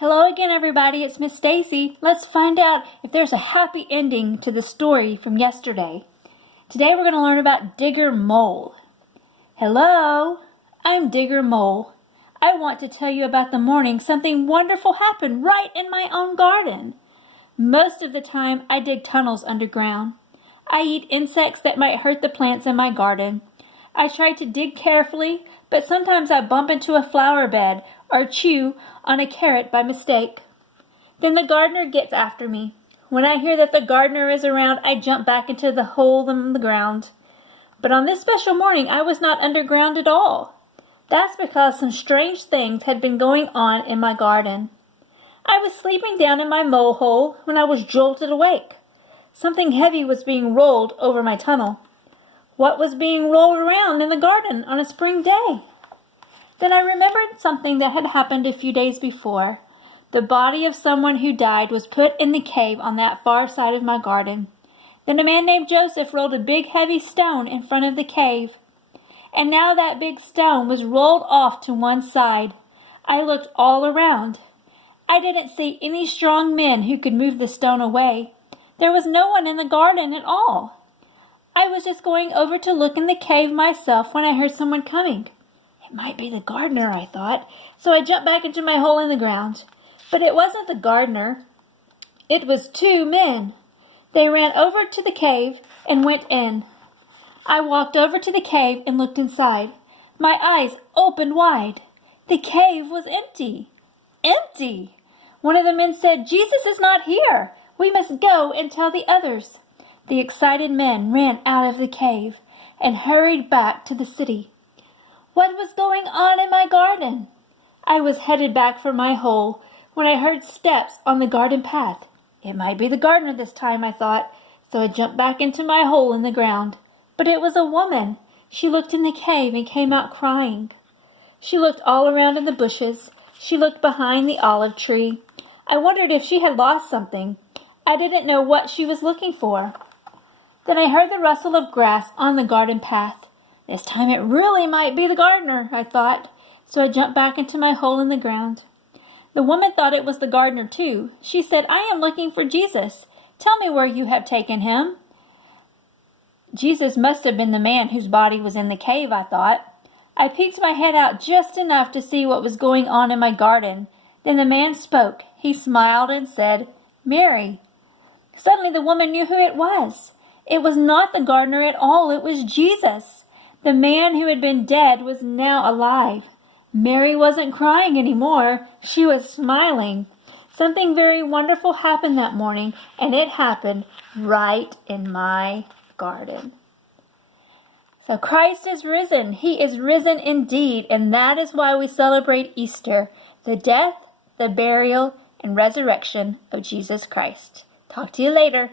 Hello again, everybody. It's Miss Stacy. Let's find out if there's a happy ending to the story from yesterday. Today we're going to learn about Digger Mole. Hello, I'm Digger Mole. I want to tell you about the morning something wonderful happened right in my own garden. Most of the time I dig tunnels underground. I eat insects that might hurt the plants in my garden. I try to dig carefully, but sometimes I bump into a flower bed or chew on a carrot by mistake. Then the gardener gets after me. When I hear that the gardener is around, I jump back into the hole in the ground. But on this special morning, I was not underground at all. That's because some strange things had been going on in my garden. I was sleeping down in my mole hole when I was jolted awake. Something heavy was being rolled over my tunnel. What was being rolled around in the garden on a spring day? Then I remembered something that had happened a few days before. The body of someone who died was put in the cave on that far side of my garden. Then a man named Joseph rolled a big heavy stone in front of the cave. And now that big stone was rolled off to one side. I looked all around. I didn't see any strong men who could move the stone away. There was no one in the garden at all. I was just going over to look in the cave myself when I heard someone coming. It might be the gardener, I thought, so I jumped back into my hole in the ground. But it wasn't the gardener. It was two men. They ran over to the cave and went in. I walked over to the cave and looked inside. My eyes opened wide. The cave was empty. Empty! One of the men said, "Jesus is not here. We must go and tell the others." The excited men ran out of the cave and hurried back to the city. What was going on in my garden? I was headed back for my hole when I heard steps on the garden path. It might be the gardener this time, I thought, so I jumped back into my hole in the ground. But it was a woman. She looked in the cave and came out crying. She looked all around in the bushes. She looked behind the olive tree. I wondered if she had lost something. I didn't know what she was looking for. Then I heard the rustle of grass on the garden path. This time it really might be the gardener, I thought, so I jumped back into my hole in the ground. The woman thought it was the gardener too. She said, "I am looking for Jesus. Tell me where you have taken him." Jesus must have been the man whose body was in the cave, I thought. I peeked my head out just enough to see what was going on in my garden. Then the man spoke. He smiled and said, "Mary." Suddenly the woman knew who it was. It was not the gardener at all. It was Jesus. The man who had been dead was now alive. Mary wasn't crying anymore. She was smiling. Something very wonderful happened that morning, and it happened right in my garden. So Christ is risen. He is risen indeed, and that is why we celebrate Easter, the death, the burial, and resurrection of Jesus Christ. Talk to you later.